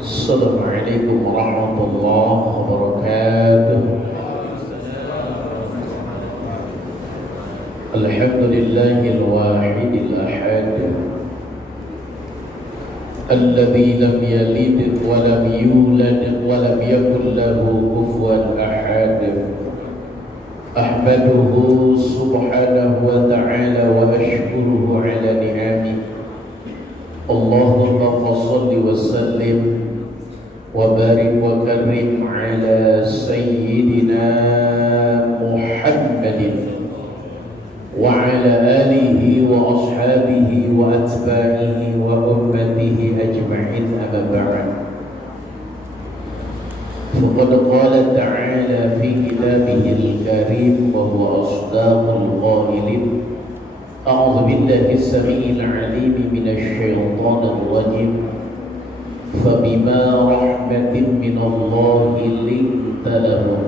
Assalamualaikum warahmatullahi wabarakatuh. Alhamdulillahil wahidil ahad, alladzi lam yalid wa lam yulad wa lam yakul lahu kufuwan ahad. Ahmaduhu subhanahu wa ta'ala wa ashkuruhu ala ni'amihi. Allahumma fassalli wa sallim wa barik wa karim ala sayyidina Muhammadin wa ala alihi wa ashabihi wa atba'ihi wa ummatihi ajma'in, amma ba'd. Faqad qala ta'ala fi kitabihil karim wa huwa asdaqul qailin. A'udzu billahi as-sami'il 'alim minasy syaithanir rajim. فبما رحمة من الله لنت لهم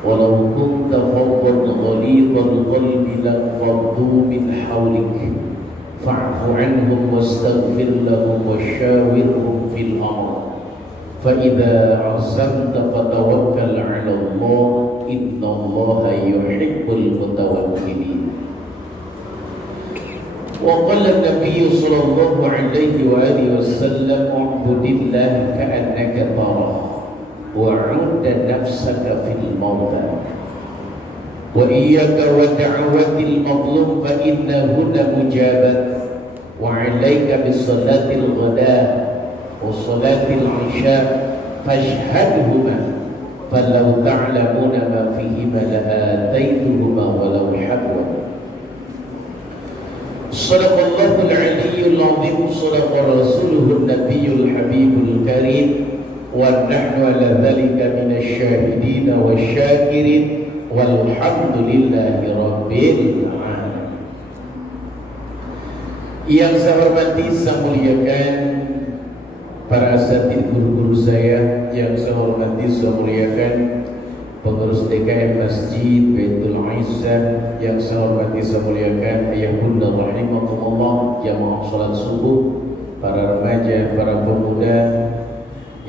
ولو كنت فظا غليظ القلب لانفضوا من حولك فاعف عنهم واستغفر لهم وشاورهم في الأمر فإذا عزمت فتوكل على الله إن الله يحب المتوكلين. وقال النبي صلى الله عليه وآله وسلم اعبد الله كأنك تراه وعد نفسك في الموتى وإياك ودعوة المظلوم فإنهن مجابات وعليك بصلاة الغداء وصلاة العشاء فاشهدهما فلو تعلمون ما فيهما لآتيتهما ولو حبوا. Sadaqallahul aliyyul azim, sadaqa rasuluhun nabiyyul habibul karim, wa nahnu ala dhalika minasy syahidin wasyakirin walhamdulillahi rabbil alamin. Yang saya hormati, saya muliakan para asatidz guru-guru saya, yang saya hormati, saya muliakan pengurus DKM Masjid Baitul Izzah, yang saya hormati, saya muliakan ayahunda rahimakumullah, jamaah salat subuh, para remaja, para pemuda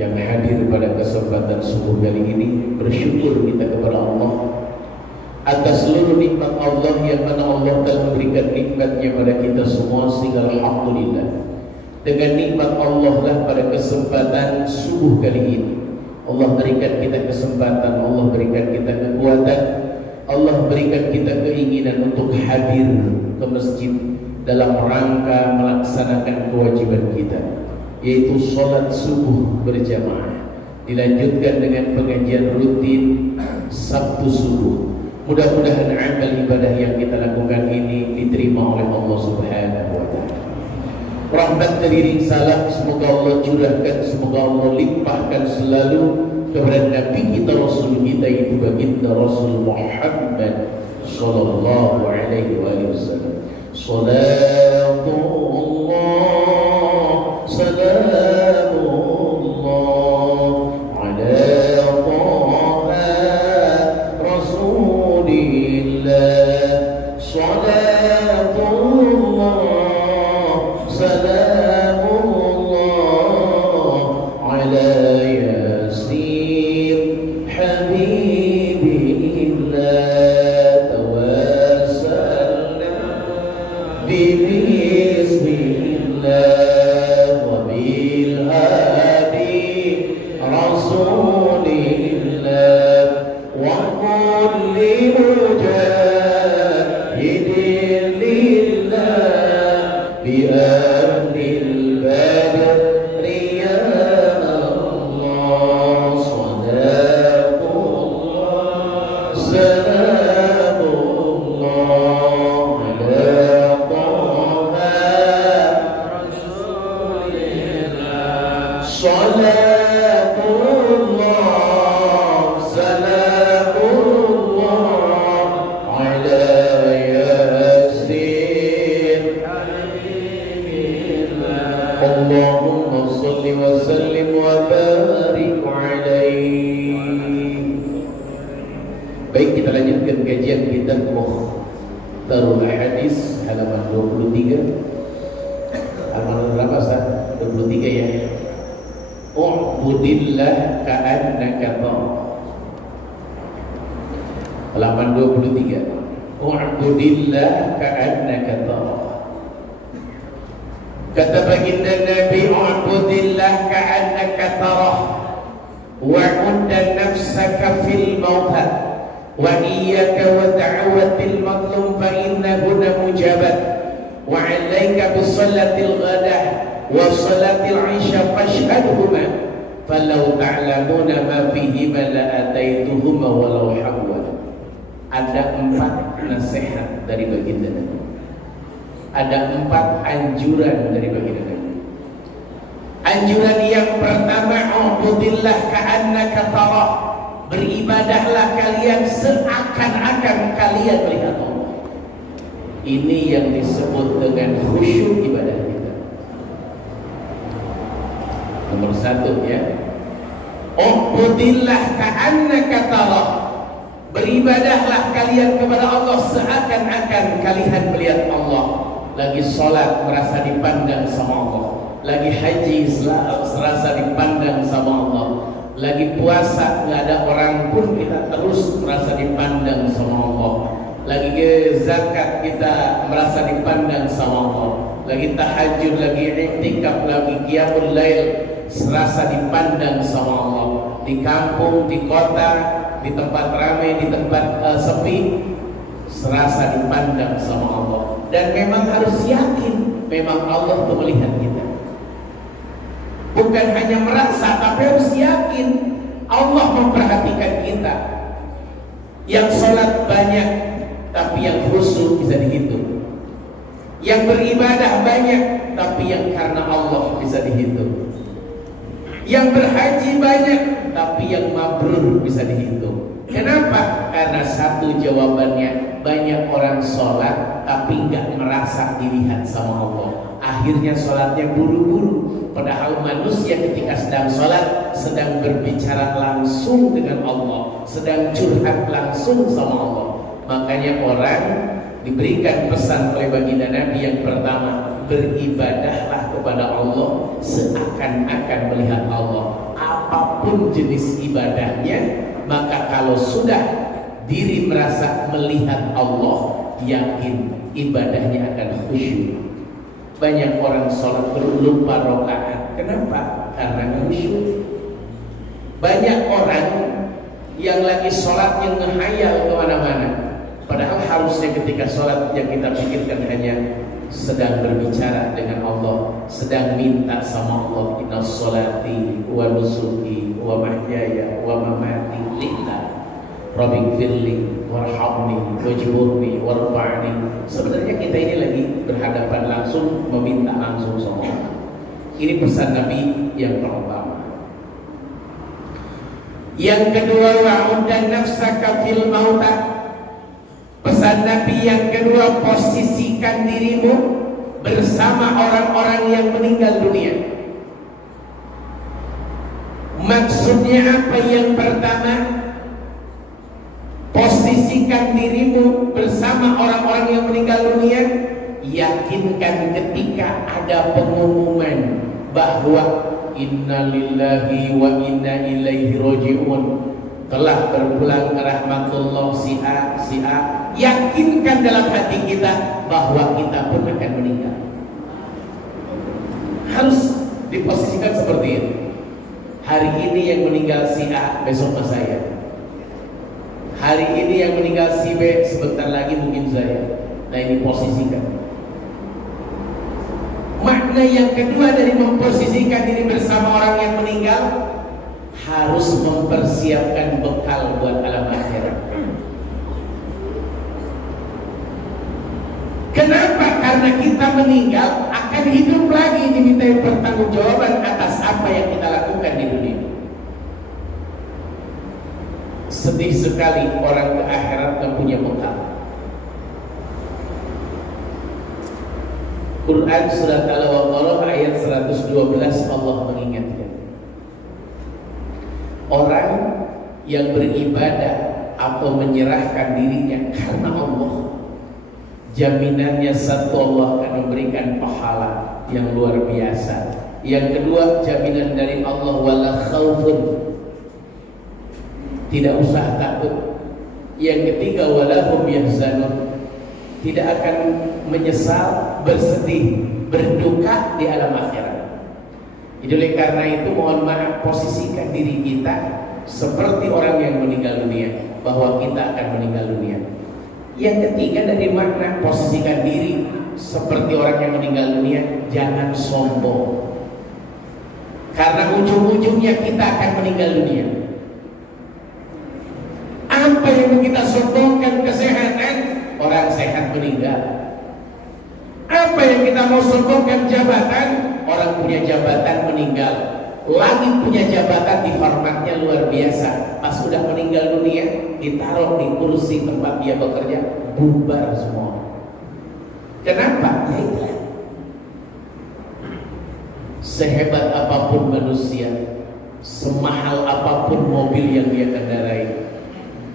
yang hadir pada kesempatan subuh kali ini. Bersyukur kita kepada Allah atas seluruh nikmat Allah yang mana Allah telah memberikan nikmatnya pada kita semua, sehingga alhamdulillah dengan nikmat Allah lah pada kesempatan subuh kali ini Allah berikan kita kesempatan, Allah berikan kita kekuatan, Allah berikan kita keinginan untuk hadir ke masjid dalam rangka melaksanakan kewajiban kita, yaitu sholat subuh berjamaah, dilanjutkan dengan pengajian rutin Sabtu subuh. Mudah-mudahan amal ibadah yang kita lakukan ini diterima oleh Allah Subhanahu wa ta'ala. Rahmat teriring salam semoga Allah curahkan, semoga Allah limpahkan selalu kepada Nabi kita, Rasul kita, itu baginda Rasul Muhammad sallallahu alaihi wasallam. Salatullah salamullah ala taha rasulillah. Salatullah salamullah ala yasin habibillah. Tawassalna bismillah wa bil hadi rasulillah wa kulli mujahidin lillah bi ahlil badri ya Allah. Sadaqullah salamullah ala taha rasulillah. Salatullah salamullah ala yasin habibillah. Allahumma salli wa sallim wa barik alaihi. Baik, kita lanjutkan kajian kitab Mukhtarul Hadis halaman 23. Halaman berapa, Ustaz? 23 ya. U'budillah ka'annaka tarah. Halaman 23. U'budillah ka'annaka tarah. Kata baginda Nabi, u'budillah ka'annaka tarah wa'udda nafsaka fil mauta wa iyyaka wa da'watil madlum fa innahu mujabat wa 'alaika bis salatil ghadah wa salatil 'isha fashhadhuma falau ta'lamuna ma fihima la ataituhuma walau hawwa. Ada 4 nasihat dari baginda Nabi. Ada 4 anjuran dari baginda Nabi. Anjuran yang pertama, ubudillah ka'annaka tarah. Beribadahlah kalian seakan-akan kalian melihat Allah. Ini yang disebut dengan khusyuk ibadah kita. Nomor 1 ya. Ubudillah ka'annaka tarah. Beribadahlah kalian kepada Allah seakan-akan kalian melihat Allah. Lagi sholat merasa dipandang sama Allah, lagi haji serasa dipandang sama Allah, lagi puasa nggak ada orang pun kita terus merasa dipandang sama Allah, lagi zakat kita merasa dipandang sama Allah, lagi tahajud, lagi i'tikaf, lagi qiyamul lail serasa dipandang sama Allah. Di kampung, di kota, di tempat ramai, di tempat sepi, serasa dipandang sama Allah. Dan memang harus yakin memang Allah itu melihat kita. Bukan hanya merasa, tapi harus yakin Allah memperhatikan kita. Yang sholat banyak, tapi yang khusyuk bisa dihitung. Yang beribadah banyak, tapi yang karena Allah bisa dihitung. Yang berhaji banyak, tapi yang mabrur bisa dihitung. Kenapa? Karena satu jawabannya, banyak orang sholat tapi nggak merasa dilihat sama Allah. Akhirnya sholatnya buru-buru. Padahal manusia ketika sedang sholat sedang berbicara langsung dengan Allah, sedang curhat langsung sama Allah. Makanya orang diberikan pesan oleh baginda Nabi yang pertama, beribadahlah kepada Allah seakan-akan melihat Allah. Apapun jenis ibadahnya, maka kalau sudah diri merasa melihat Allah, yakin ibadahnya akan khusyuk. Banyak orang sholat lupa rakaat. Kenapa? Karena khusyuk. Banyak orang yang lagi sholat yang ngehayal kemana-mana. Padahal harusnya ketika sholat yang kita pikirkan hanya sedang berbicara dengan Allah, sedang minta sama Allah, inna sholati wa nusuki wa mahyaya wa mamati lillah Rabbi firli warhamni wajburni warfa'ni. Sebenarnya kita ini lagi berhadapan langsung, meminta langsung sama Allah. Ini pesan Nabi yang pertama. Yang kedua, wa'uddan nafsaka fil mauta. Pesan Nabi yang kedua, posisikan dirimu bersama orang-orang yang meninggal dunia. Maksudnya apa? Yang pertama, posisikan dirimu bersama orang-orang yang meninggal dunia. Yakinkan ketika ada pengumuman bahwa inna lillahi wa inna ilaihi raji'un, telah berpulang ke rahmatullah si A. Yakinkan dalam hati kita bahwa kita pun akan meninggal. Harus diposisikan seperti itu. Hari ini yang meninggal si A, besok mas saya. Hari ini yang meninggal si B, sebentar lagi mungkin saya. Nah, ini posisikan. Makna yang kedua dari memposisikan diri bersama orang yang meninggal, harus mempersiapkan bekal buat alam akhirat. Kenapa? Karena kita meninggal akan hidup lagi, dimintai pertanggungjawaban atas apa yang kita lakukan di dunia. Sedih sekali orang ke akhirat yang punya bekal. Quran surat Al-Baqarah ayat 112 Allah mengingatkan, orang yang beribadah atau menyerahkan dirinya karena Allah, jaminannya satu, Allah akan memberikan pahala yang luar biasa. Yang kedua, jaminan dari Allah wala khaufun, tidak usah takut. Yang ketiga, wala hum yahzanun, tidak akan menyesal, bersedih, berduka di alam akhirat. Jadi oleh karena itu mohon maaf, posisikan diri kita seperti orang yang meninggal dunia, bahwa kita akan meninggal dunia. Yang ketiga dari makna posisikan diri seperti orang yang meninggal dunia, jangan sombong. Karena ujung-ujungnya kita akan meninggal dunia. Apa yang kita sombongkan? Kesehatan, orang sehat meninggal. Apa yang kita mau sombongkan? Jabatan, orang punya jabatan meninggal. Lagi punya jabatan, dihormatnya luar biasa. Pas sudah meninggal dunia, ditaruh di kursi tempat dia bekerja, bubar semua. Kenapa? Ya itulah. Sehebat apapun manusia, semahal apapun mobil yang dia kendarai,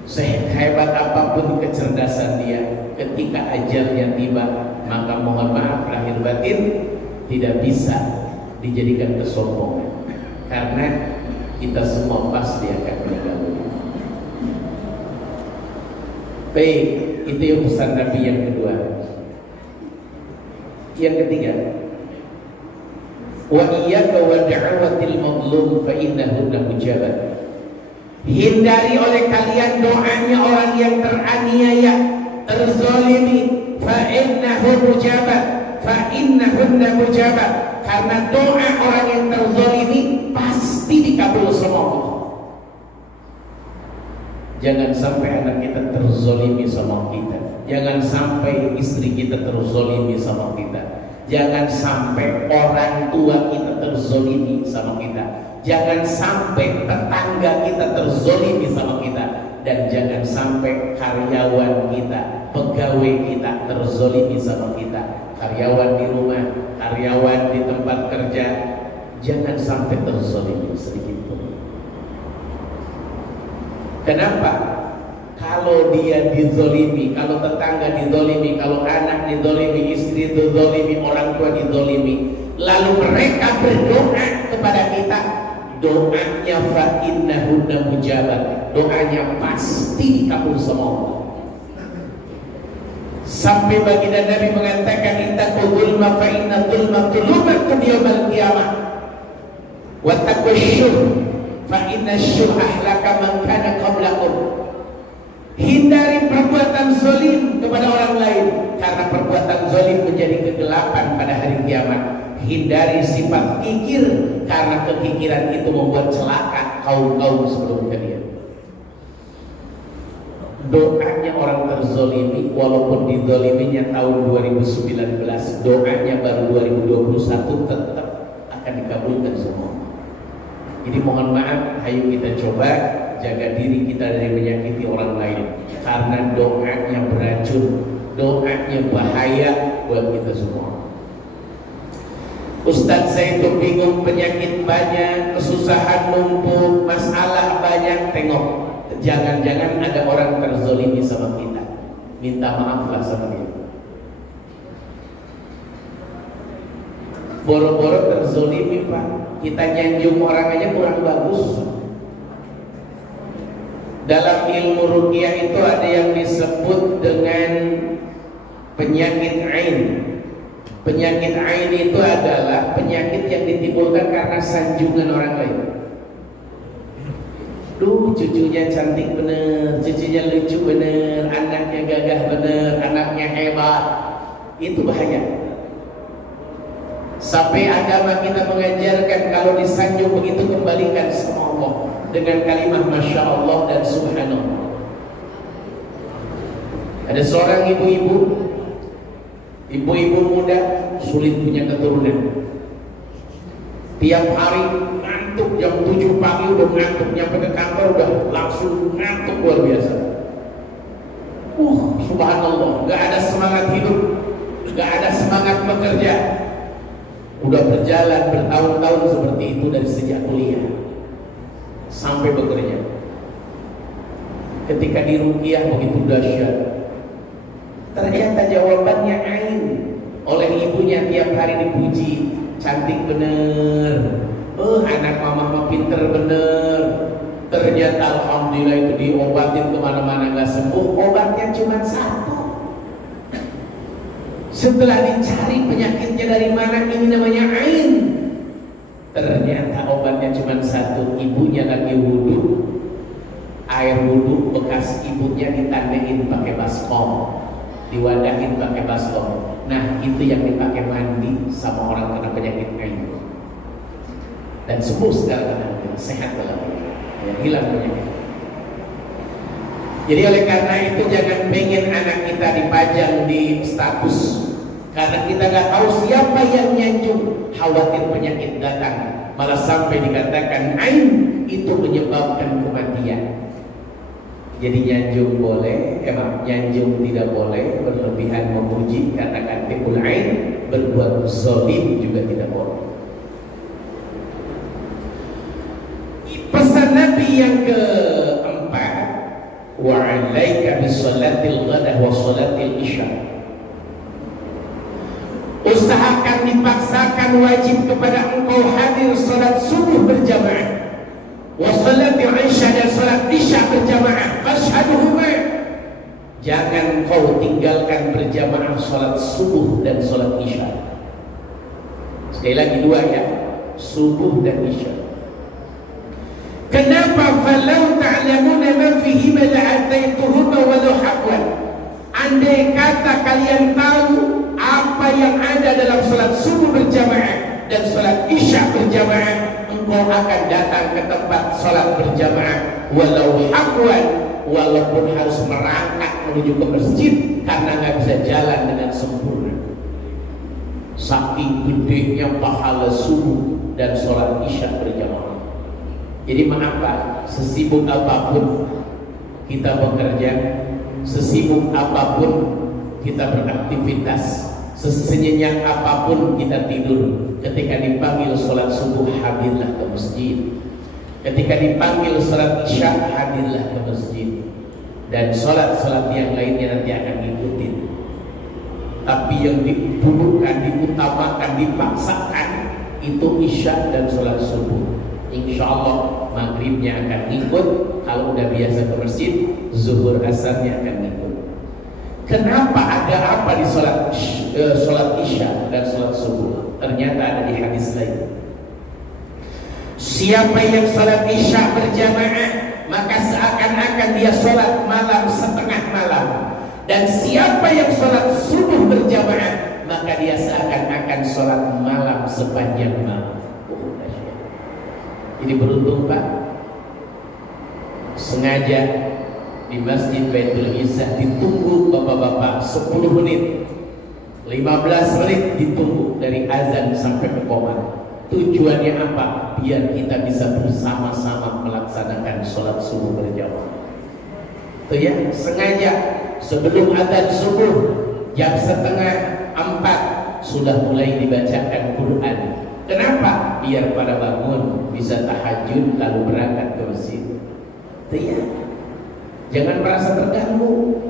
sehebat apapun kecerdasan dia, ketika ajalnya tiba, maka mohon maaf lahir batin tidak bisa dijadikan kesombongan, karena kita semua pasti akan meninggal dunia. Baik, itu yang pesan Nabi yang kedua. Yang ketiga, wa iyyaka wa da'watil mazlum fa innahu mujabat. Hindari oleh kalian doanya orang yang teraniaya, terzalimi, fa innahu mujabat, fa innahu mujabat. Karena doa orang yang terzalimi pasti dikabul sama Allah. Jangan sampai anak kita terzalimi sama kita. Jangan sampai istri kita terzalimi sama kita. Jangan sampai orang tua kita terzalimi sama kita. Jangan sampai tetangga kita terzalimi sama kita. Dan jangan sampai karyawan kita, pegawai kita terzalimi sama kita. Karyawan di rumah, karyawan di tempat kerja, jangan sampai terzalimi sedikit pun. Kenapa? Kalau dia dizolimi, kalau tetangga dizolimi, kalau anak dizolimi, istri dizolimi, orang tua dizolimi, lalu mereka berdoa kepada kita, doanya fa innahu mujabat, doanya pasti dikabul sama Allah. Sampai baginda Nabi mengatakan, ittaqul ma fa inna dzulma dzulumatun yaumil qiyamah, wattaqul syuh fa inna syuh ahlaka man kana qablakum. Hindari perbuatan zalim kepada orang lain, karena perbuatan zalim menjadi kegelapan pada hari kiamat. Hindari sifat kikir, karena kekikiran itu membuat celaka kaum-kaum sebelum kalian. Doanya orang terzolimi, walaupun dizoliminya tahun 2019, doanya baru 2021 tetap akan dikabulkan semua. Jadi mohon maaf, ayo kita coba jaga diri kita dari menyakiti orang lain, karena doanya beracun, doanya bahaya buat kita semua. Ustadz, saya itu bingung, penyakit banyak, kesusahan numpuk, masalah banyak. Tengok, jangan-jangan ada orang terzolimi sama kita, minta maaflah sama dia. Boro-boro terzolimi Pak, kita nyanjung orang aja kurang bagus. Dalam ilmu ruqyah itu ada yang disebut dengan penyakit ain. Penyakit ain itu adalah penyakit yang ditimbulkan karena sanjungan orang lain. Duh, cucunya cantik bener, cucunya lucu bener, anaknya gagah bener, anaknya hebat. Itu bahaya. Sampai agama kita mengajarkan kalau disanjung begitu kembalikan sama Allah dengan kalimat Masya Allah dan Subhanallah. Ada seorang ibu-ibu muda sulit punya keturunan. Tiap hari ngantuk, jam 7 pagi udah ngantuk, nyampe ke kantor udah langsung ngantuk luar biasa. Subhanallah, gak ada semangat hidup, gak ada semangat bekerja. Udah berjalan bertahun-tahun seperti itu dari sejak kuliah sampai bekerja. Ketika diruqyah begitu dahsyat, ternyata jawabannya ain. Oleh ibunya tiap hari dipuji, cantik bener. Anak mama mah pinter bener. Ternyata alhamdulillah itu diobatin kemana-mana nggak sembuh. Obatnya cuma satu. Setelah dicari penyakitnya dari mana, ini namanya ain. Ternyata obatnya cuma satu. Ibunya lagi wudhu, air wudhu bekas ibunya ditandain pakai baskom, diwadahin pakai baskom. Nah itu yang dipakai mandi sama orang kena penyakit ain. Dan sembuh sekarang, sehat dalam ya, hilang penyakit. Jadi oleh karena itu jangan pengen anak kita dipajang di status, karena kita nggak tahu siapa yang nyanjung, khawatir penyakit datang, malah sampai dikatakan ain itu menyebabkan kematian. Jadi nyanjung boleh, nyanjung tidak boleh, berlebihan memuji katakan timbul ain, berbuat zalim juga tidak boleh. Pesan Nabi yang keempat, wa 'alaika bi sholatil ghadah wa sholatil isya. Usahakan, dipaksakan, wajib kepada engkau hadir salat subuh berjamaah, wa sholatil isya, dan salat isya berjamaah. Fashhaduhuma, jangan kau tinggalkan berjamaah salat subuh dan salat isya. Sekali lagi dua ya, subuh dan isya. Kenapa? Falau ta'lamuna ma fihi ma la'ataituhuma walau habwan. Andai kata kalian tahu apa yang ada dalam salat subuh berjamaah dan salat isya berjamaah, engkau akan datang ke tempat salat berjamaah walau habwan, walaupun harus merangkak menuju ke masjid karena nggak bisa jalan dengan sempurna. Saking gedenya pahala subuh dan salat isya berjamaah. Jadi mengapa sesibuk apapun kita bekerja, sesibuk apapun kita beraktivitas, sesenyenyak apapun kita tidur, ketika dipanggil sholat subuh hadirlah ke masjid, ketika dipanggil sholat isya hadirlah ke masjid, dan sholat-sholat yang lainnya nanti akan ngikutin. Tapi yang didulukan, diutamakan, dipaksakan itu isya dan sholat subuh. Insya Allah maghribnya akan ikut, kalau udah biasa ke masjid, zuhur asarnya akan ikut. Kenapa? Ada apa di sholat isya dan sholat subuh? Ternyata ada di hadis lain. Siapa yang sholat isya berjamaah, maka seakan-akan dia sholat malam setengah malam. Dan siapa yang sholat subuh berjamaah, maka dia seakan-akan sholat malam sepanjang malam. Jadi beruntung Pak, sengaja di Masjid Baitul Izzah ditunggu bapak-bapak 10 menit, 15 menit ditunggu dari azan sampai ke qomat. Tujuannya apa? Biar kita bisa bersama-sama melaksanakan sholat subuh berjamaah. Itu ya, sengaja sebelum azan subuh jam 3:30 sudah mulai dibacakan Quran. Kenapa? Biar pada bangun bisa tahajud lalu berangkat ke masjid. Itu ya. Jangan merasa terganggu.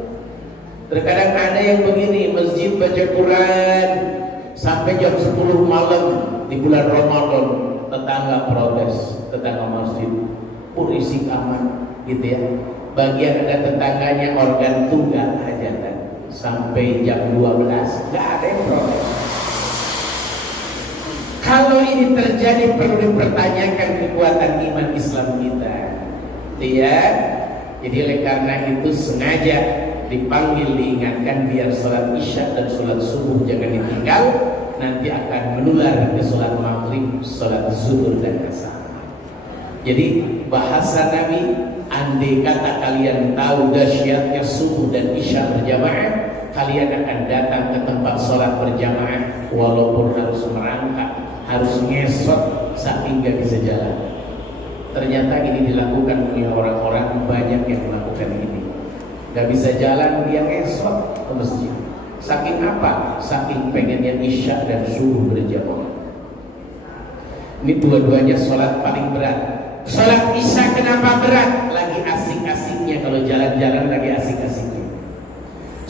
Terkadang ada yang begini, masjid baca Quran sampai jam 10 malam di bulan Ramadan, tetangga protes, tetangga masjid pun isi kamar gitu ya. Bagian ada tetangganya organ tunggal hajatan sampai jam 12 nggak ada yang protes. Kalau ini terjadi perlu dipertanyakan kekuatan iman Islam kita. Ya. Jadi oleh karena itu sengaja dipanggil, diingatkan biar sholat isya dan sholat subuh jangan ditinggal, nanti akan menular ke sholat maghrib, sholat zuhur dan asar. Jadi bahasa Nabi, andai kata kalian tahu dahsyatnya subuh dan isya berjamaah, kalian akan datang ke tempat sholat berjamaah walaupun harus merangkak, harus ngesot saking gak bisa jalan. Ternyata ini dilakukan oleh orang-orang, banyak yang melakukan ini. Gak bisa jalan, dia ngesot ke masjid. Saking apa? Saking pengennya isya dan subuh berjamaah. Ini dua-duanya sholat paling berat. Sholat isya kenapa berat? Lagi asik-asiknya, kalau jalan-jalan lagi asik-asiknya.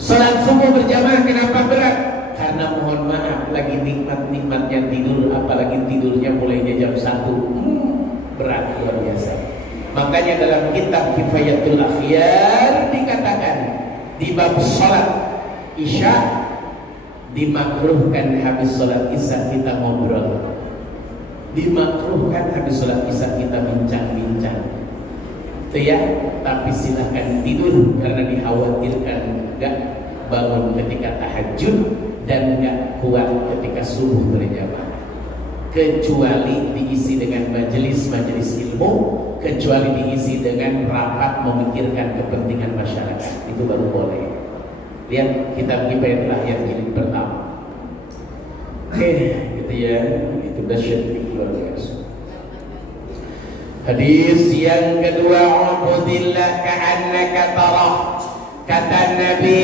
Sholat subuh berjamaah kenapa berat? Karena karena mohon maaf lagi nikmat-nikmatnya tidur, apalagi tidurnya mulainya jam 1, berat luar biasa. Makanya dalam kitab Kifayatul Akhyar dikatakan di bab sholat isya dimakruhkan habis sholat isya kita ngobrol, dimakruhkan habis sholat isya kita bincang-bincang, itu ya. Tapi silahkan tidur karena dikhawatirkan enggak bangun ketika tahajud dan enggak kuat ketika subuh berjamaah, kecuali diisi dengan majelis-majelis ilmu, kecuali diisi dengan rapat memikirkan kepentingan masyarakat, itu baru boleh. Lihat kitab Kifayatul Akhyar jilid pertama. Oke, gitu ya. Itu dahsyat luar biasa. Hadis yang kedua, ubudillah ka'annaka tarah. Kata Nabi,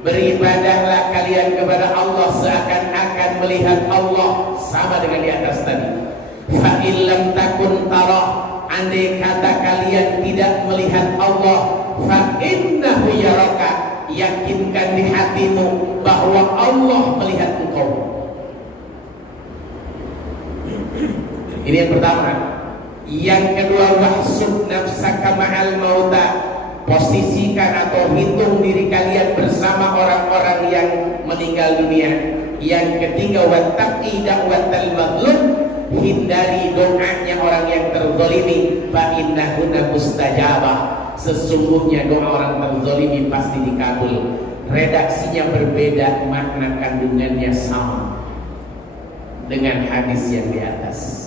beribadahlah kalian kepada Allah seakan-akan melihat Allah, sama dengan di atas tadi. Fa illam takun tarah, andai kata kalian tidak melihat Allah, fa innahu yaraka, yakinkan di hatimu bahwa Allah melihat engkau. Ini yang pertama. Yang kedua, wahsub nafsaka ma'al mauta, posisikan atau hitung diri kalian bersama orang-orang yang meninggal dunia. Yang ketiga, wattaqi da'watal mazlum, hindari doanya orang yang terzalimi, fa innahuna mustajabah, sesungguhnya doa orang terzalimi pasti dikabul. Redaksinya berbeda, makna kandungannya sama dengan hadis yang di atas.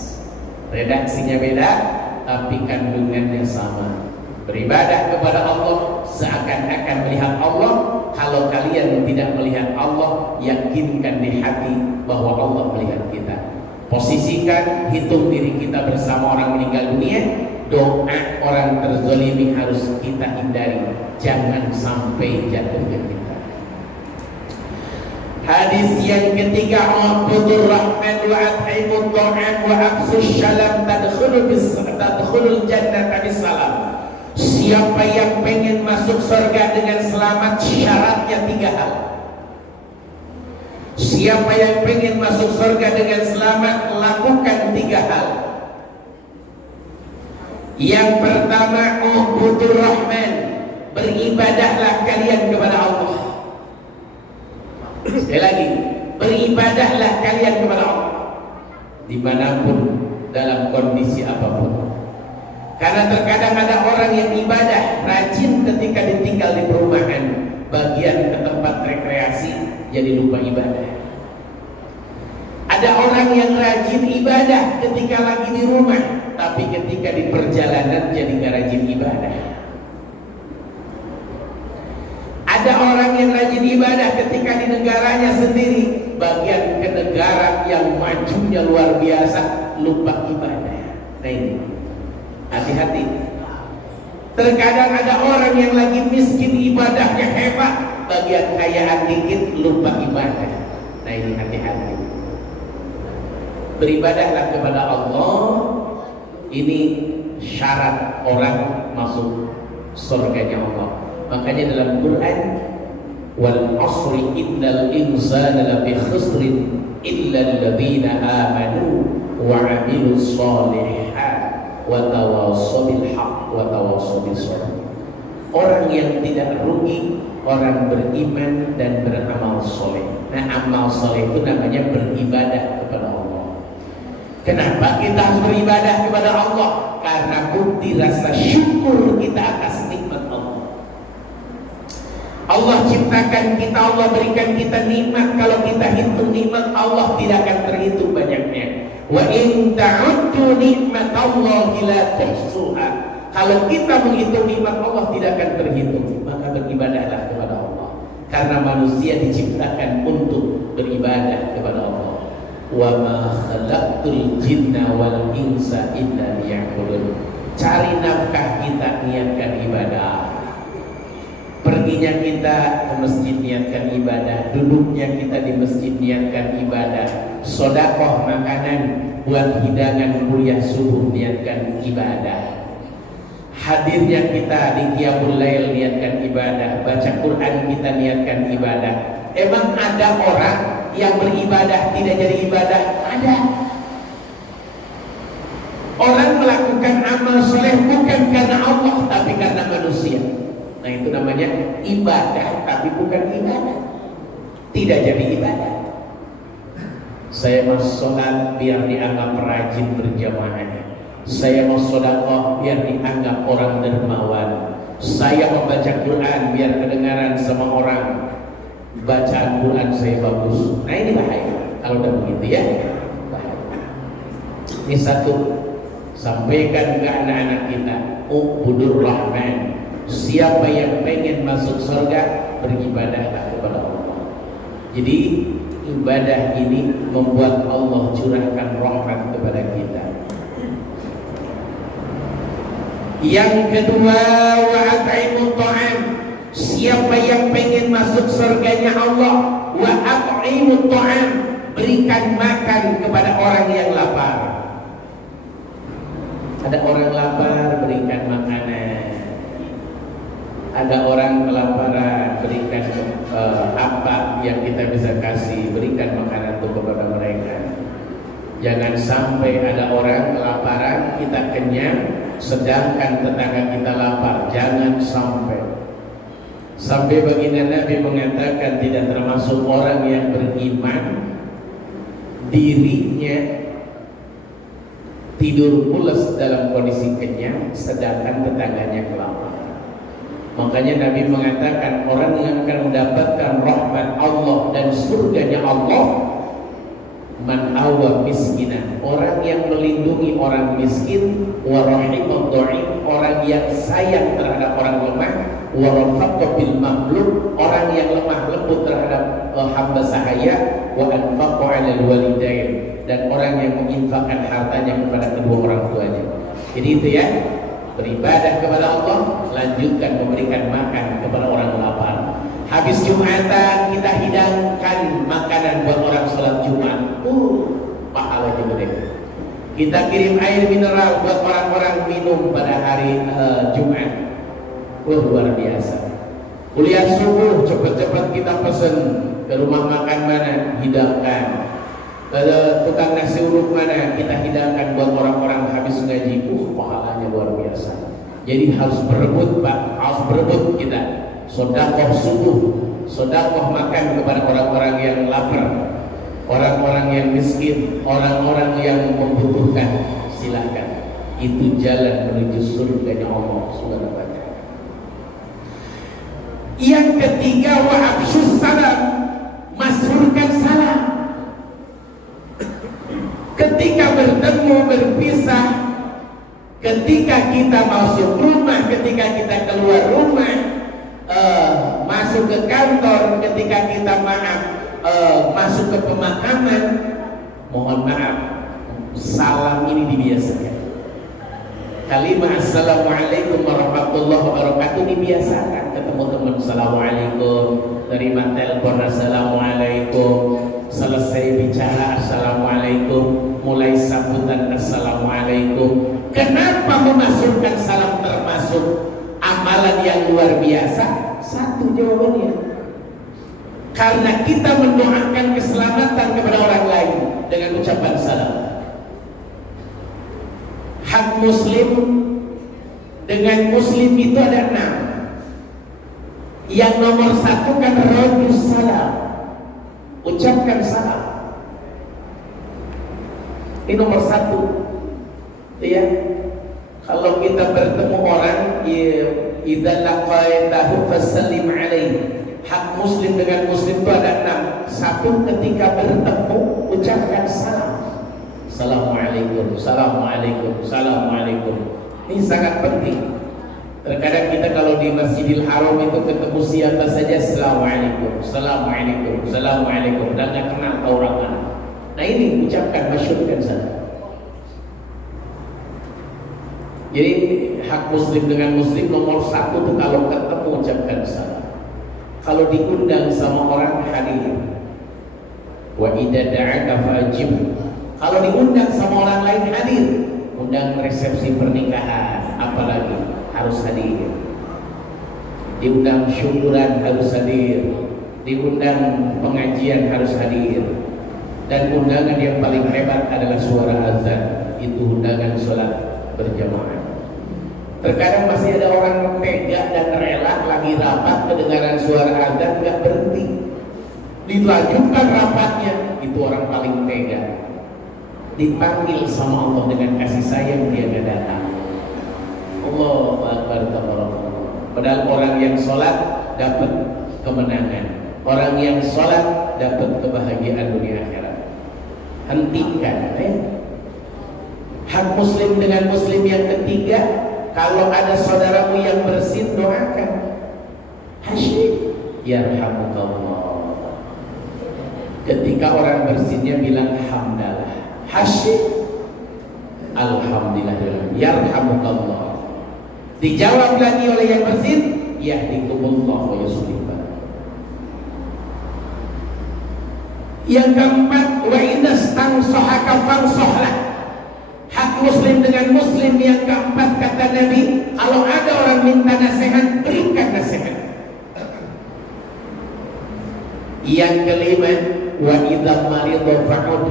Redaksinya beda, tapi kandungannya sama. Beribadah kepada Allah seakan-akan melihat Allah. Kalau kalian tidak melihat Allah, yakinkan di hati bahwa Allah melihat kita. Posisikan, hitung diri kita bersama orang meninggal dunia. Doa orang terzalimi harus kita hindari, jangan sampai jatuh ke kita. Hadis yang ketiga, ubudur rahman wa at'imut ta'am wa afsus syalam tadkhulul jannata bisalam. Siapa yang pengen masuk surga dengan selamat, syaratnya 3 hal. Siapa yang pengen masuk surga dengan selamat, lakukan 3 hal. Yang pertama, ubudur rahman, beribadahlah kalian kepada Allah. Sekali lagi, beribadahlah kalian kepada Allah dimanapun, dalam kondisi apapun. Karena terkadang ada orang yang ibadah rajin ketika ditinggal di perumahan, bagian ke tempat rekreasi jadi lupa ibadah. Ada orang yang rajin ibadah ketika lagi di rumah, tapi ketika di perjalanan jadi gak rajin ibadah. Ada orang yang rajin ibadah ketika di negaranya sendiri, bagian ke negara yang majunya luar biasa, lupa ibadah. Nah ini, hati-hati. Terkadang ada orang yang lagi miskin ibadahnya hebat, bagian kayaan dikit, lupa ibadah. Nah ini hati-hati. Beribadahlah kepada Allah, ini syarat orang masuk surganya Allah. Makanya dalam Quran, wal asri innal insana lafi khusrin illa alladhina amanu wa 'amilus shalihat wa tawassaw bil haqq wa tawassaw bis sabr. Orang yang tidak rugi orang beriman dan beramal soleh. Nah, amal soleh itu namanya beribadah kepada Allah. Kenapa kita harus beribadah kepada Allah? Karena bukti rasa syukur kita atas nikmat Allah. Allah ciptakan kita, Allah berikan kita nikmat. Kalau kita hitung nikmat Allah, tidak akan terhitung banyaknya. Wa in ta'uddu nikmatallahi la tuhsuha. Kalau kita menghitung nikmat Allah tidak akan terhitung. Maka beribadahlah kepada Allah, karena manusia diciptakan untuk beribadah kepada Allah. Wa ma khalaqtul jinna wal insa illa liya'budun. Cari nafkah kita, niatkan ibadah. Perginya kita ke masjid, niatkan ibadah. Duduknya kita di masjid, niatkan ibadah. Sedekah makanan buat hidangan kuliah subuh, niatkan ibadah. Hadirnya kita di Qiyamul Lail, niatkan ibadah. Baca Quran kita niatkan ibadah. Emang ada orang yang beribadah tidak jadi ibadah? Ada. Orang melakukan amal soleh bukan karena Allah tapi karena manusia. Nah itu namanya ibadah tapi bukan ibadah. Tidak jadi ibadah. Saya mau sholat biar dianggap rajin berjamaah. Saya mau sedekah biar dianggap orang dermawan. Saya membaca Quran biar kedengaran sama orang. Bacaan Quran saya bagus. Nah ini bahaya kalau udah begitu ya. Bahaya. Ini satu, sampaikan ke anak-anak kita, ubudur rahman. Siapa yang pengen masuk surga, beribadahlah kepada Allah. Jadi ibadah ini membuat Allah curahkan rahmat kepada kita. Yang kedua, wa at'imut ta'am. Siapa yang pengen masuk surganya Allah, wa at'imut ta'am, berikan makan kepada orang yang lapar. Ada orang lapar, berikan makanan. Ada orang kelaparan, berikan apa yang kita bisa kasih, berikan makanan itu kepada mereka. Jangan sampai ada orang kelaparan, kita kenyang, sedangkan tetangga kita lapar. Jangan sampai. Sampai baginda Nabi mengatakan tidak termasuk orang yang beriman dirinya tidur pulas dalam kondisi kenyang, sedangkan tetangganya kelaparan. Makanya Nabi mengatakan orang yang akan mendapatkan rahmat Allah dan surganya Allah, man awa miskinan, orang yang melindungi orang miskin, wa rahimad dha'if, orang yang sayang terhadap orang lemah, wa rafaqa bil mamluk, orang yang lemah lembut terhadap hamba sahaya, wa anfaqa 'alal walidain, dan orang yang menginfakkan hartanya kepada kedua orang tuanya. Jadi itu ya, beribadah kepada Allah, lanjutkan memberikan makan kepada orang lapar. Habis Jumatan kita hidangkan makanan buat orang sholat Jumat. Pahalanya gede. Kita kirim air mineral buat orang-orang minum pada hari Jumat. Luar biasa. Kuliah subuh cepat-cepat kita pesen ke rumah makan mana, hidangkan. Tukang nasi uruk mana, kita hidangkan buat orang-orang habis ngaji. Pahalanya luar biasa. Jadi harus berebut Pak, harus berebut kita. Sedekah subuh, sedekah makan kepada orang-orang yang lapar, orang-orang yang miskin, orang-orang yang membutuhkan. Silakan. Itu jalan menuju surganya Allah Subhanahu wa ta'ala. Yang ketiga, wa afsyus salam, masyhurkan salam. Ketika bertemu, berpisah, ketika kita masuk rumah, ketika kita keluar rumah, masuk ke kantor, ketika kita masuk ke pemakaman, mohon maaf, salam ini dibiasakan. Kalimat assalamualaikum warahmatullahi wabarakatuh dibiasakan. Ketemu teman assalamualaikum, terima telepon assalamualaikum, selesai bicara assalamualaikum, mulai sambutan assalamualaikum. Kenapa memasukkan salam termasuk amalan yang luar biasa? Satu jawabannya, karena kita mendoakan keselamatan kepada orang lain dengan ucapan salam. Hak muslim dengan muslim itu ada 6. Yang nomor 1 kan radus salam, ucapkan salam. Ini nomor 1 ya. Kalau kita bertemu orang, idza laqaitahu fasallim alaihi. Hak muslim dengan muslim itu ada 6. 1, ketika bertemu ucapkan salam. Assalamualaikum, assalamualaikum, assalamualaikum. Ini sangat penting. Terkadang kita kalau di Masjidil Haram itu ketemu siapa saja assalamualaikum, assalamualaikum, assalamualaikum, dan nggak kenal orang mana. Nah ini ucapkan, masyhurkan saja. Jadi hak muslim dengan muslim nomor 1 itu kalau ketemu ucapkan salam. Kalau diundang sama orang hadir. Wa idza da'aka fa'ajib. Kalau diundang sama orang lain hadir. Undang resepsi pernikahan, apalagi harus hadir. Diundang syukuran harus hadir. diundang pengajian harus hadir, dan undangan yang paling hebat adalah suara azan, itu undangan sholat berjamaah. Terkadang masih ada orang tega dan rela lagi rapat kedengaran suara azan nggak berhenti, dilanjutkan rapatnya, itu orang paling tega. Dipanggil sama Allah dengan kasih sayang, dia nggak datang. Allahu Akbar. Padahal orang yang sholat dapat kemenangan, orang yang sholat dapat kebahagiaan dunia akhirat. Hentikan hak muslim dengan muslim. Yang ketiga, kalau ada saudaramu yang bersin, doakan. Hasyik yarhamukallah. Ketika orang bersinnya bilang hamdalah, hasyik alhamdulillah yarhamukallah. Dijawab lagi oleh yang bersin, yahdikumullah wa yuslih balakum. Yang keempat, wa inastansahaka fansahlah. Hak muslim dengan muslim yang keempat, kata Nabi, kalau ada orang minta nasihat, berikan nasihat. Yang kelima, wa idza marida fa'ud.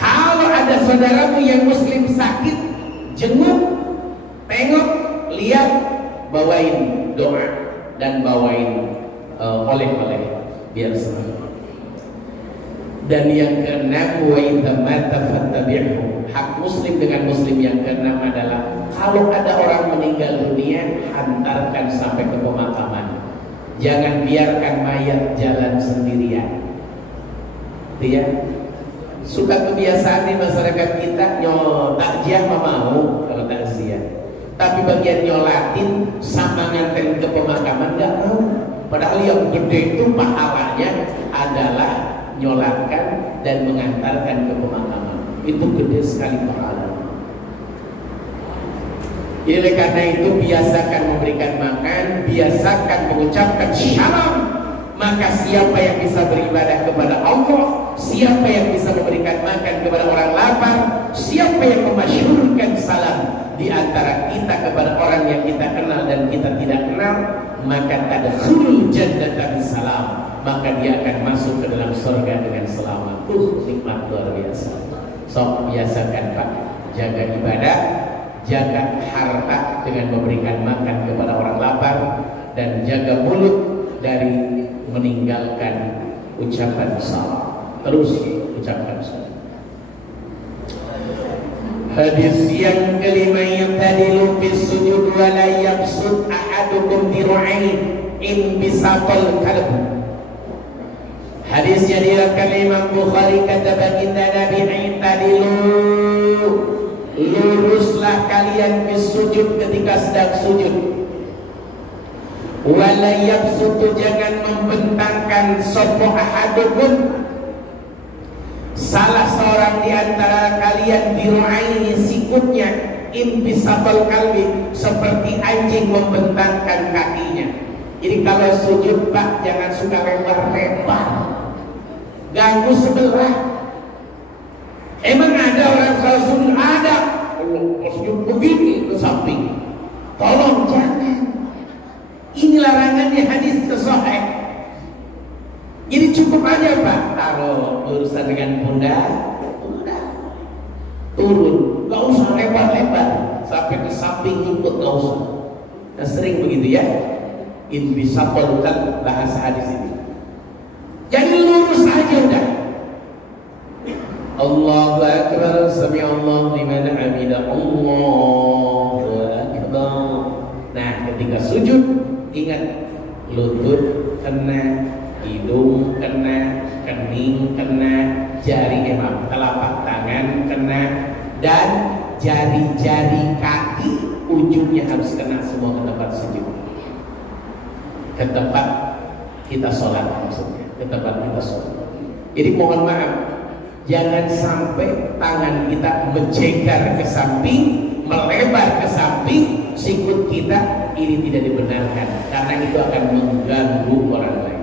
Kalau ada saudaramu yang muslim sakit, jenguk, tengok, lihat, bawain doa dan bawain oleh-oleh biar senang. Dan yang keenam, wa idza mata fattabi'hu. Hak muslim dengan muslim yang keenam adalah kalau ada orang meninggal dunia, hantarkan sampai ke pemakaman. Jangan biarkan mayat jalan sendirian. Itu ya. Suka kebiasaan di masyarakat kita, takziah mau kalau takziah. Tapi bagian nyolatin sama nganterin ke pemakaman nggak mau. Padahal yang gede itu pahalanya adalah nyolatkan dan mengantarkan ke pemakaman. Itu gede sekali pahalanya. Jadi karena itu biasakan memberikan makan, biasakan mengucapkan shalom. Maka siapa yang bisa beribadah kepada Allah, siapa yang bisa memberikan makan kepada orang lapar, siapa yang memasyhurkan salam di antara kita kepada orang yang kita kenal dan kita tidak kenal, maka tadkhulul jannata bisalam, maka dia akan masuk ke dalam surga dengan selamat. Nikmat luar biasa. Sok biasakan Pak, jaga ibadah, jaga harta dengan memberikan makan kepada orang lapar, dan jaga mulut dari meninggalkan ucapan salam. Terus ucapkan salam. Hadis yang kelima, yang tadilu fis sujud wa la yabsut ahadukum dir'ain in bisaqal qalb. Hadisnya diriwayatkan Imam Bukhari, kata baginda Nabi, tadilu, luruslah kalian fis sujud ketika sedang sujud. Wa la yabsut, jangan membentangkan sapa ahadukum, salah seorang di antara kalian, dir'aini, sikutnya, inbisaqal qalbi, seperti anjing membentangkan kakinya. Jadi kalau sujud Pak, jangan suka lebar-lebar, ganggu sebelah. Emang ada orang kalau sujud? Ada. Kalau sujud begini ke samping, tolong jangan. Ini larangannya, hadis sahih. Jadi cukup aja Pak, taruh urusan dengan pundak, turun, gak usah lebar-lebar sampai ke samping ikut, gak usah. Nah, sering begitu ya. In bisa pelukan bahasa hadis ini. Jadi lurus aja udah. Allahu Akbar, sami Allah liman hamidah, Allahu Akbar. Nah, ketika sujud ingat, lutut kena, hidung kena, kening kena, jari telapak tangan kena, dan jari-jari kaki ujungnya harus kena semua ke tempat sujud, ke tempat kita sholat, maksudnya ke tempat kita sholat. Jadi mohon maaf, jangan sampai tangan kita mencegar ke samping, melebar ke samping, sikut kita ini tidak dibenarkan, karena itu akan mengganggu orang lain.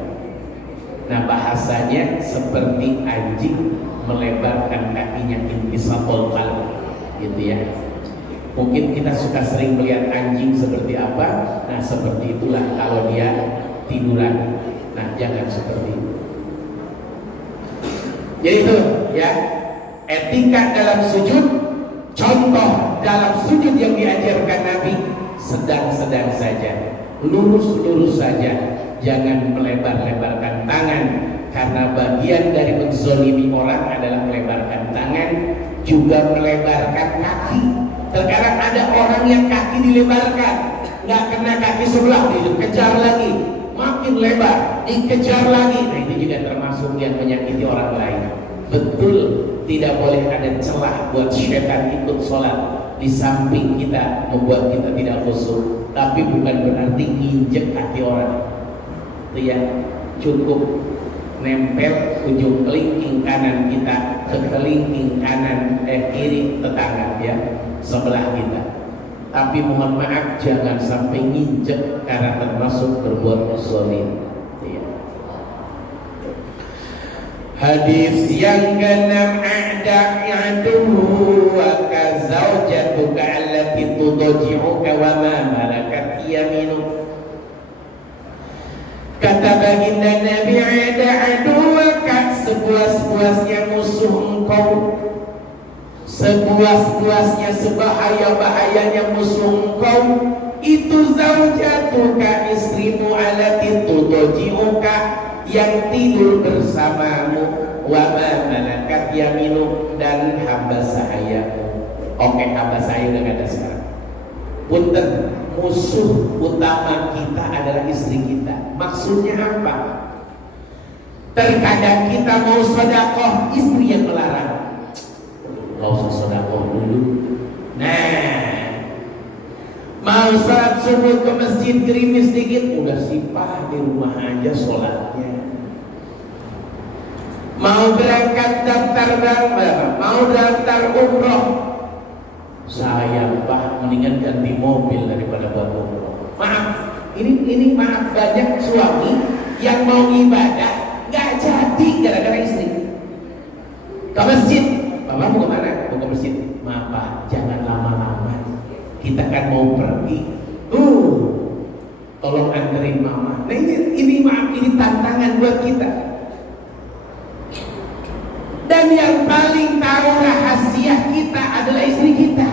Nah, bahasanya seperti anjing melebarkan kakinya, inbisaqal qalb, gitu ya. Mungkin kita suka sering melihat anjing seperti apa. Nah, seperti itulah kalau dia tiduran. Nah, jangan seperti itu. Jadi itu ya, etika dalam sujud. Contoh dalam sujud yang diajarkan Nabi, sedang-sedang saja, lurus-lurus saja, jangan melebar-lebarkan tangan, karena bagian dari menzolimi orang adalah melebarkan tangan, juga melebarkan kaki. Terkadang ada orang yang kaki dilebarkan, nggak kena kaki sebelah, dikejar lagi, makin lebar, dikejar lagi. Nah, itu juga termasuk yang menyakiti orang lain. Betul, tidak boleh ada celah buat syaitan ikut sholat di samping kita, membuat kita tidak khusyuk. Tapi bukan berarti nginjek kaki orang. Itu ya, cukup nempel ujung kelingking kanan kita ke kelingking kanan kiri tetangga ya, sebelah kita. Tapi mohon maaf, jangan sampai nginjek karena termasuk berbuat zalim. Hadis yang keenam, a'da'atuhu wa kazaujatuka allati tudaji'uka wa ma malakat yaminuk. Kata baginda Nabi, a'da'atuka, sepuas-puasnya musuh engkau, sepuas-puasnya sebahaya-bahayanya musuh engkau, itu zaujatuka, istrimu, allati tudaji'uka, yang tidur bersamamu, wa ma malakat yaminuk, dan hamba sahayamu. Oke, hamba sahaya udah gak ada sekarang. Punten, musuh utama kita adalah istri kita. Maksudnya apa? Terkadang kita mau sedekah, istri yang melarang. Gak usah sedekah dulu. Nah, mau salat subuh ke masjid gerimis dikit, udah sipah di rumah aja sholatnya. Mau berangkat daftar barang, mau daftar umroh, sayang Pak, mendingan ganti mobil daripada buat umroh. Maaf, ini maaf, banyak suami yang mau ibadah nggak jadi gara-gara istri. Ke masjid, Bapak mau kemana? Mau ke masjid. Maaf Pak, jangan lama-lama, kita kan mau pergi. Tolong anterin mama. Nah ini maaf, ini tantangan buat kita. Dan yang paling tahu rahasia kita adalah istri kita.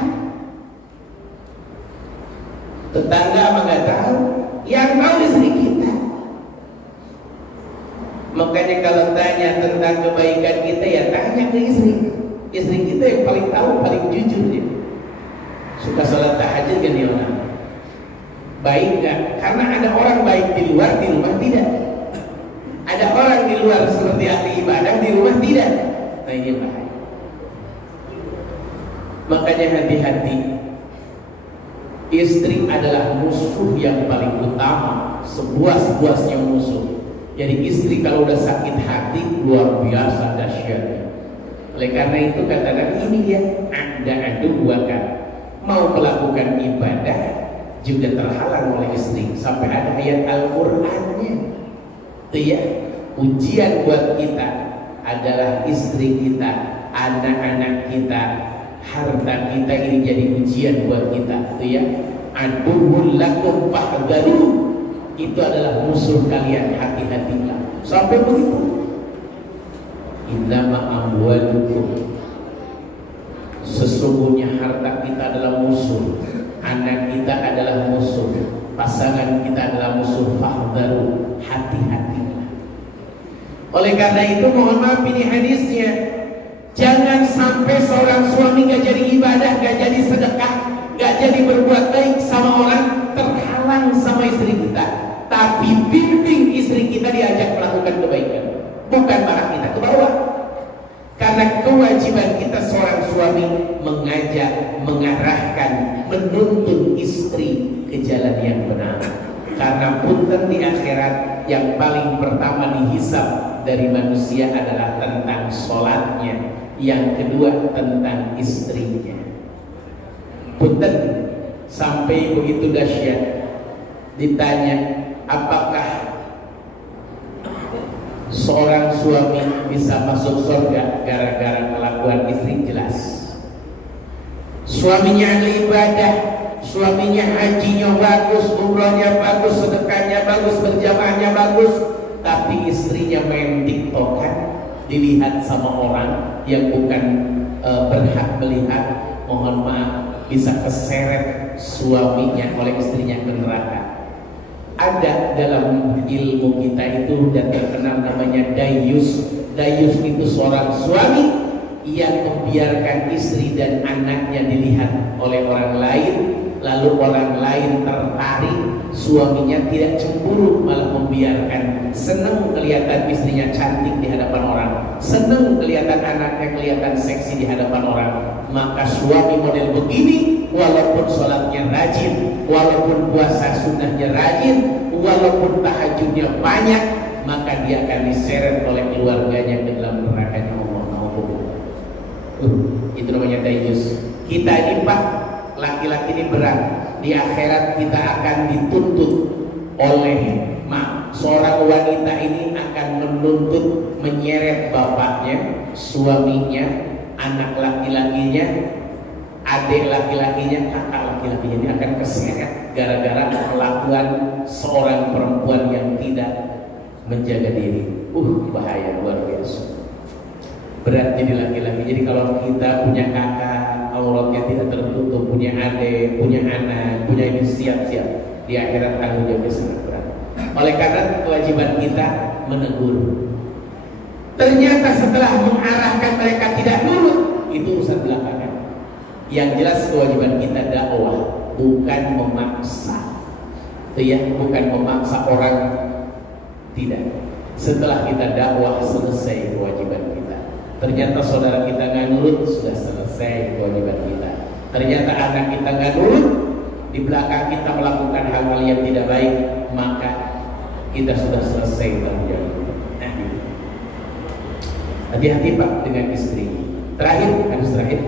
Tetangga mah nggak tahu, yang tahu istri kita. Makanya kalau tanya tentang kebaikan kita, ya tanya ke istri. Istri kita yang paling tahu, paling jujur dia. Suka salat tahajud kan dia orang. Baik nggak? Karena ada orang baik di luar, di rumah tidak. Ada orang di luar seperti ahli ibadah, di rumah tidak. Nah ini bahaya. Makanya hati-hati. Istri adalah musuh yang paling utama, sebuas-buasnya musuh. Jadi istri kalau udah sakit hati, luar biasa dahsyatnya. Oleh karena itu kata Nabi, ini dia ada aduwaka, mau melakukan ibadah juga terhalang oleh istri, sampai ada ayat Al-Qur'annya. Itu ya, ujian buat kita adalah istri kita, anak-anak kita, harta kita, ini jadi ujian buat kita. Itu ya, aduhul lakum fahdharu, itu adalah musuh kalian, hati-hatilah. Sampai begitu. Innama amwalukum, sesungguhnya harta kita adalah musuh, anak kita adalah musuh, pasangan kita adalah musuh. Fahdharu, hati-hatilah. Oleh karena itu mohon maaf, ini hadisnya, jangan sampai seorang suami gak jadi ibadah, gak jadi sedekah, gak jadi berbuat baik sama orang, terhalang sama istri kita. Tapi bimbing istri kita diajak melakukan kebaikan, bukan marah kita ke bawah. Karena kewajiban kita seorang suami mengajak, mengarahkan, menuntun istri ke jalan yang benar. Karena punten di akhirat yang paling pertama dihisab dari manusia adalah tentang sholatnya, yang kedua tentang istrinya. Punten, sampai begitu dahsyat, ditanya apakah seorang suami bisa masuk surga gara-gara kelakuan istri? Jelas. Suaminya ahli ibadah, suaminya hajinya bagus, umrohnya bagus, sedekahnya bagus, berjamaahnya bagus, tapi istrinya main TikTokan, dilihat sama orang yang bukan berhak melihat, mohon maaf bisa keseret suaminya oleh istrinya ke neraka. Ada dalam ilmu kita itu dan terkenal namanya dayus. Dayus itu seorang suami yang membiarkan istri dan anaknya dilihat oleh orang lain, lalu orang lain tertarik, suaminya tidak cemburu, malah membiarkan. Senang kelihatan istrinya cantik di hadapan orang, senang kelihatan anaknya kelihatan seksi di hadapan orang. Maka suami model begini, walaupun sholatnya rajin, walaupun puasa sunnahnya rajin, walaupun tahajudnya banyak, maka dia akan diseret oleh keluarganya ke dalam nerakanya Allah. Itu namanya dayus. Kita ini Pak, laki-laki ini berat. Di akhirat kita akan dituntut oleh seorang wanita ini akan menuntut menyeret bapaknya, suaminya, anak laki-lakinya, adik laki-lakinya, kakak laki-lakinya. Ini akan keseret gara-gara kelakuan seorang perempuan yang tidak menjaga diri. Bahaya luar biasa. Berat jadi laki-laki. Jadi kalau kita punya kakak, auratnya tidak tertutup, punya adik, punya anak, punya ini, siap-siap di akhirat tanggung jawabnya sangat berat. Oleh karena kewajiban kita menegur. Ternyata setelah mengarahkan mereka tidak nurut, itu urusan belakangan. Yang jelas kewajiban kita dakwah, bukan memaksa. Itu ya, bukan memaksa orang, tidak. Setelah kita dakwah selesai kewajiban kita. Ternyata saudara kita nggak nurut, sudah selesai kewajiban kita. Ternyata anak kita nggak nurut, di belakang kita melakukan hal-hal yang tidak baik, maka kita sudah selesai tanggung jawab. Hati-hati Pak dengan istri. Terakhir, harus terakhir.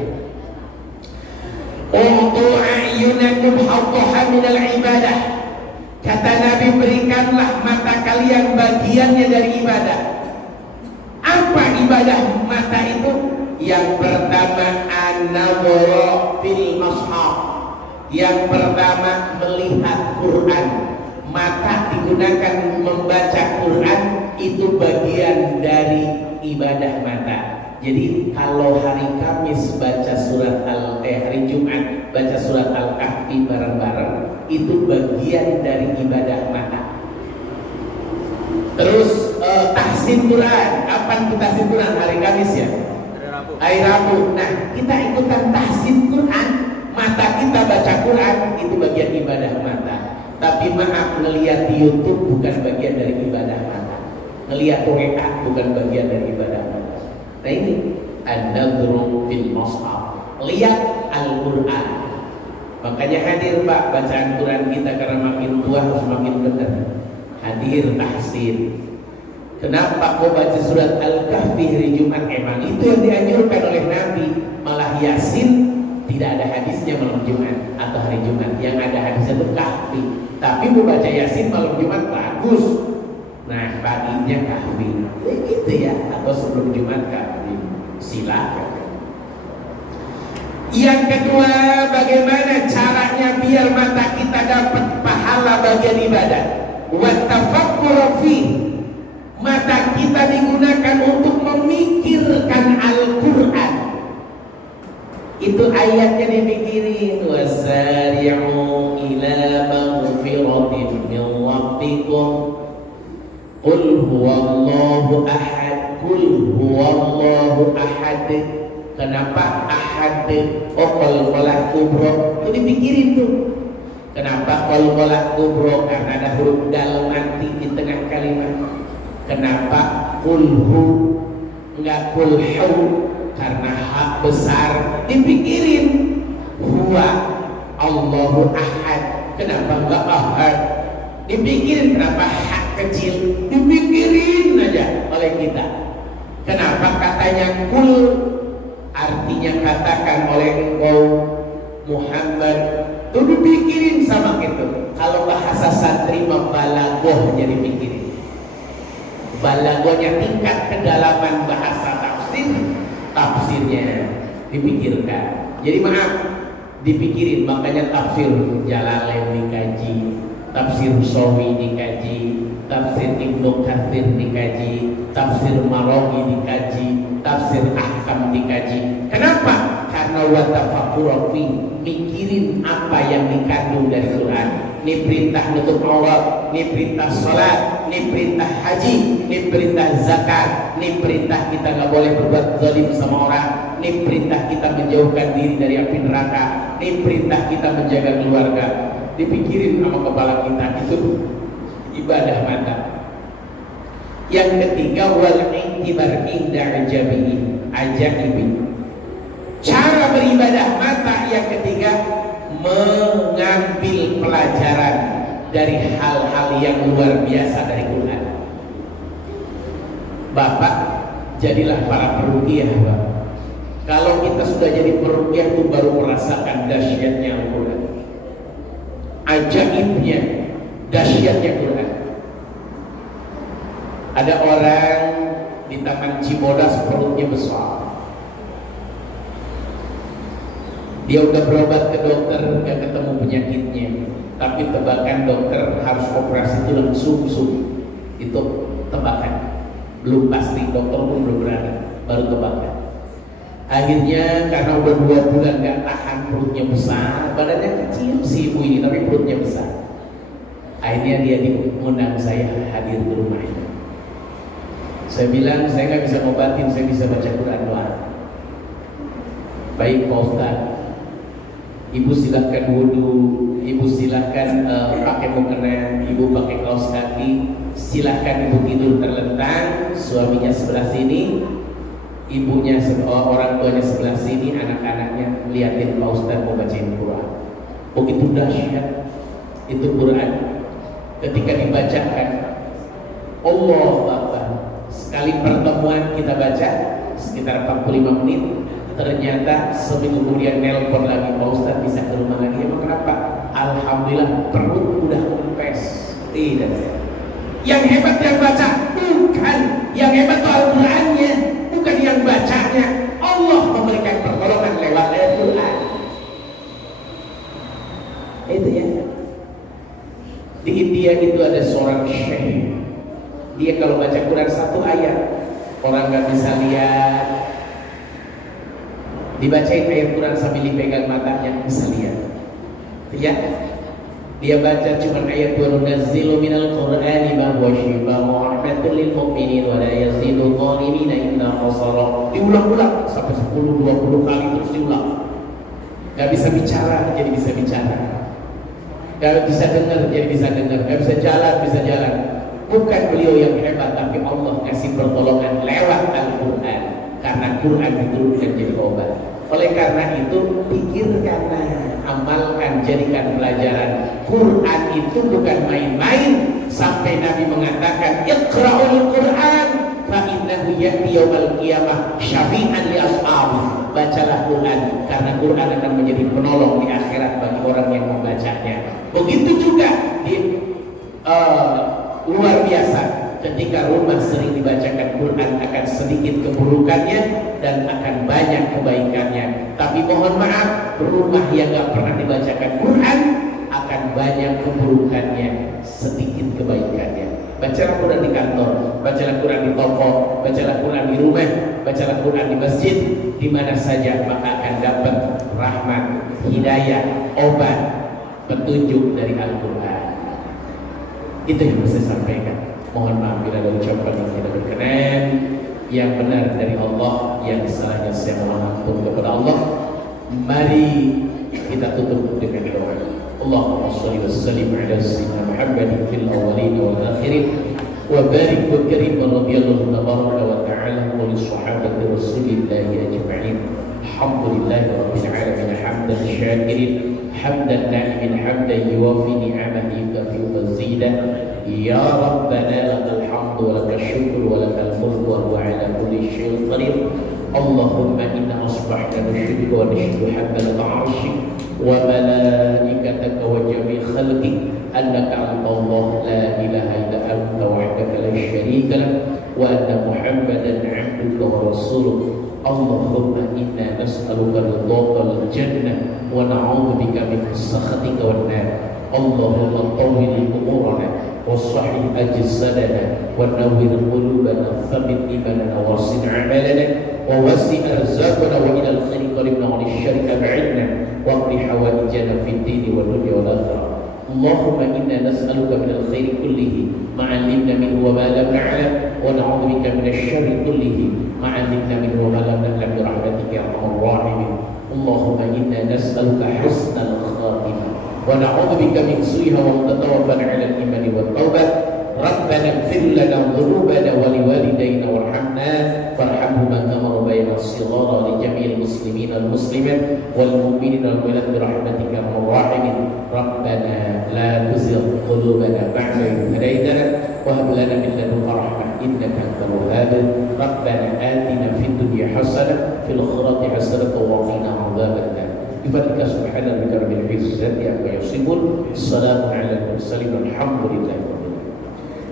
U'tu a'yunakum haqqaha minal ibadah. Kata Nabi, berikanlah mata kalian bagiannya dari ibadah. Apa ibadah mata itu? Yang pertama an-nadhara fil mushaf. Yang pertama melihat Quran. Mata digunakan membaca Quran, itu bagian dari ibadah mata. Jadi kalau hari Kamis baca surat hari Jumat baca surat Al-Kahfi bareng-bareng, itu bagian dari ibadah mata. Terus tahsin Quran, kapan kita tahsin Quran? Hari Kamis ya? Hari Rabu. Nah, kita ikutan tahsin Quran, mata kita baca Quran, itu bagian ibadah mata. Tapi maaf, ngelihat di YouTube bukan bagian dari ibadah mata. Ngelihat WA bukan bagian dari ibadah mata. Nah ini an-nadhru fil mushaf, lihat Al-Quran. Makanya hadir Pak, bacaan Quran kita karena makin tua harus makin benar. Hadir tahsin. Kenapa kau baca surat Al-Kahfi hari Jumat? Emang itu yang dianjurkan oleh Nabi. Malah Yasin tidak ada hadisnya malam Jumat atau hari Jumat. Yang ada hadisnya itu Kahfi. Tapi mau baca Yasin malam Jumat bagus. Nah paginya Kahfi, gitu ya, atau sebelum Jumat Kahfi, silakan. Yang kedua, bagaimana caranya biar mata kita dapat pahala bagian ibadah? Wa tafakkur fi, mata kita digunakan untuk memikirkan Al-Quran. Itu ayatnya dipikirin. Wasari'u ila maghfiratin min rabbikum Qul huwallahu ahad. Qul huwallahu ahad. Kenapa ahad? Qalqalah kubro, itu dipikirin tuh. Kenapa qalqalah kubro? Karena ada huruf dal nanti di tengah kalimat. Kenapa qulhu enggak qulhu? Karena hak besar dipikirin. Huwa Allahu ahad. Kenapa enggak ahad? Dipikirin. Kenapa hak kecil? Dipikirin aja oleh kita. Kenapa katanya kul? Artinya katakan oleh engkau Muhammad. Itu dipikirin sama gitu. Kalau bahasa santri membalagohnya dipikirin. Balagohnya tingkat kedalaman bahasa tafsir, tafsirnya dipikirkan. Jadi maaf, dipikirin. Makanya tafsir Jalalain dikaji, tafsir Sawi dikaji, tafsir Ibnu Katsir dikaji, tafsir Maraghi dikaji, tafsir Ahkam dikaji. Kenapa? Karena wa tafakkur fi, mikirin apa yang dikandung dari Quran. Ini perintah nutup aurat, ini perintah salat, ini perintah haji, ini perintah zakat, ini perintah kita nggak boleh berbuat zalim sama orang, ini perintah kita menjauhkan diri dari api neraka, ini perintah kita menjaga keluarga. Dipikirin sama kepala kita, itu ibadah mata. Yang ketiga, wal i'tibar inda ajaibi. Cara beribadah mata yang ketiga, mengambil pelajaran dari hal-hal yang luar biasa dari Quran. Bapak, jadilah para peruqyah, Pak. Kalau kita sudah jadi peruqyah itu baru merasakan dahsyatnya Al-Quran, ajaibnya, dahsyatnya Quran. Ada orang di Taman Cibodas perutnya besar. Dia udah berobat ke dokter, gak ketemu penyakitnya, tapi tebakan dokter harus operasi tulang sumsum. Itu tebakan, belum pasti, dokter pun belum berani, baru tebakan. Akhirnya karena udah 2 bulan gak tahan, perutnya besar, badannya kecil si ibu ini tapi perutnya besar. Akhirnya dia diundang saya hadir ke rumahnya. Saya bilang saya gak bisa ngobatin, saya bisa baca Quran doang. Baik Pak Ustadz, ibu silahkan wudhu, ibu silahkan pakai mukena, ibu pakai kaos kaki, silahkan ibu tidur terlentang, suaminya sebelah sini, ibunya orang tuanya sebelah sini, anak-anaknya liatin Pak Ustadz mau bacain Quran. Begitu dahsyat itu Quran. Ketika dibacakan, Allah Akbar. Sekali pertemuan kita baca sekitar 45 menit. Ternyata seminggu kemudian nelpon lagi, Pak Ustadz bisa ke rumah lagi. Emang kenapa? Alhamdulillah perut udah kempes. Tidak. Yang hebat yang baca, bukan. Yang hebat itu Al-Qurannya, bukan yang bacanya. Allah memberikan pertolongan lewat Al-Quran. Itu ya. Di India itu ada seorang syekh. Dia kalau baca Quran 1 ayat, orang nggak bisa lihat, dibacain ayat Quran sambil dipegang matanya bisa lihat. Ya, dia baca cuma ayat wa nunazzilu minal qur'ani ma huwa shifaa'un wa rahmatun lil mu'minin wa la yazidu dhalimina illa khasara. Diulang-ulang sampai 10-20 kali terus diulang. Gak bisa bicara jadi bisa bicara, gak bisa dengar jadi bisa dengar, gak bisa jalan bisa jalan. Bukan beliau yang hebat, tapi Allah kasih pertolongan lewat Al-Quran. Karena Quran diturunkan jadi obat. Oleh karena itu, pikirkan, amalkan, jadikan pelajaran. Quran itu bukan main-main. Sampai Nabi mengatakan, Iqra'ul Quran fa innahu ya'ti yawmal qiyamah syafi'an li ashabi. Bacalah Quran, karena Quran akan menjadi penolong di akhirat bagi orang yang membacanya. Begitu juga di luar biasa, ketika rumah sering dibacakan Quran akan sedikit keburukannya dan akan banyak kebaikannya. Tapi mohon maaf, rumah yang gak pernah dibacakan Quran akan banyak keburukannya, sedikit kebaikannya. Bacalah Quran di kantor, bacalah Quran di toko, bacalah Quran di rumah, bacalah Quran di masjid, di mana saja, maka akan dapat rahmat, hidayah, obat, petunjuk dari Al-Quran. Itu yang bisa saya sampaikan. Mohon maaf bila ada ucapan yang tidak berkenan. Yang benar dari Allah, yang salahnya saya mohon ampun kepada Allah. Mari kita tutup dengan doa. Allahumma shalli wa sallim ala sayyidina Muhammadin fil awwalin wal akhirin wa barik wa karim radhiyallahu tabaraka wa ta'ala wa li sahabati rasulillahi ajma'in. Alhamdulillahi rabbil alamin hamdan syakirin hamdan na'imin hamdan yuwafi ni'amahu yukafi mazidah. Ya Rabbana lakal hamdu wa lakal syukru wa lakal mulku wa huwa ala kulli syai'in qadir. Allahumma inna asbahna nusyriku wa nashhadu hamdal arsyik wa malaikataka wa jami' khalqik annaka Allah la ilaha illa anta wahdaka la syarika lak wa anna Muhammadan 'abduka wa rasuluh. Allahumma inna nas'aluka ridhaka wal jannah wa na'udzubika min sakhatika wan nar. Allahumma tawwil umurana wa sahih ajsadana wa nawwir qulubana thabbit imanana wa sin amalana wa wasi' arzaqana wa ila al-khairi qaribna wa lisyarri ab'idna wa qdi hawaijana fid dini wa dunya wal akhirah. Allahumma inna nas'aluka min al-khairi kullihi ma 'allimna minhu wa ma lam na'lam wa na'udzu bika min asy-syarri kullihi ma 'allimna minhu wa ma lam na'lam bi rahmatika ya arhamar rahimin. Allahumma inna nas'aluka husnal khatimah wa na'udzu bika min su'iha wa tatawaffana 'ala al-iman wa taubat. Rabbana ighfir lana dhunubana wa liwalidayna warhamna farhamhuma kama rabbayana shighara li jami'il muslimina wal muslimat wal mu'minina wal mu'minat bi rahmatika ya arhamar rahimin. Rabbana la tuzigh qulubana ba'da idh hadaytana wa hab lana min ladunka rahmah innaka antal wahhab. Rabbana atina fid dunya hasanah fil akhirati hasanah wa qina adzaban nar. Bifadlika subhana rabbika rabbil izzati amma yasifun. Assalamu ala al-mursalin walhamdulillahi.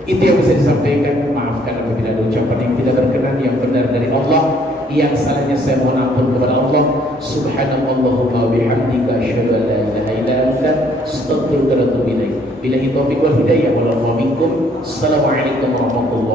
Itu yang bisa disampaikan. Maafkan apabila ada ucapan yang tidak berkenan, yang benar dari Allah, yang salahnya saya mohon ampun kepada Allah. Subhanallahumma wa bihamdika asyhadu an la ilaha illa anta astaghfiruka wa atubu ilaik. Billahi taufiq wal hidayah wal afu minkum. Assalamualaikum warahmatullahi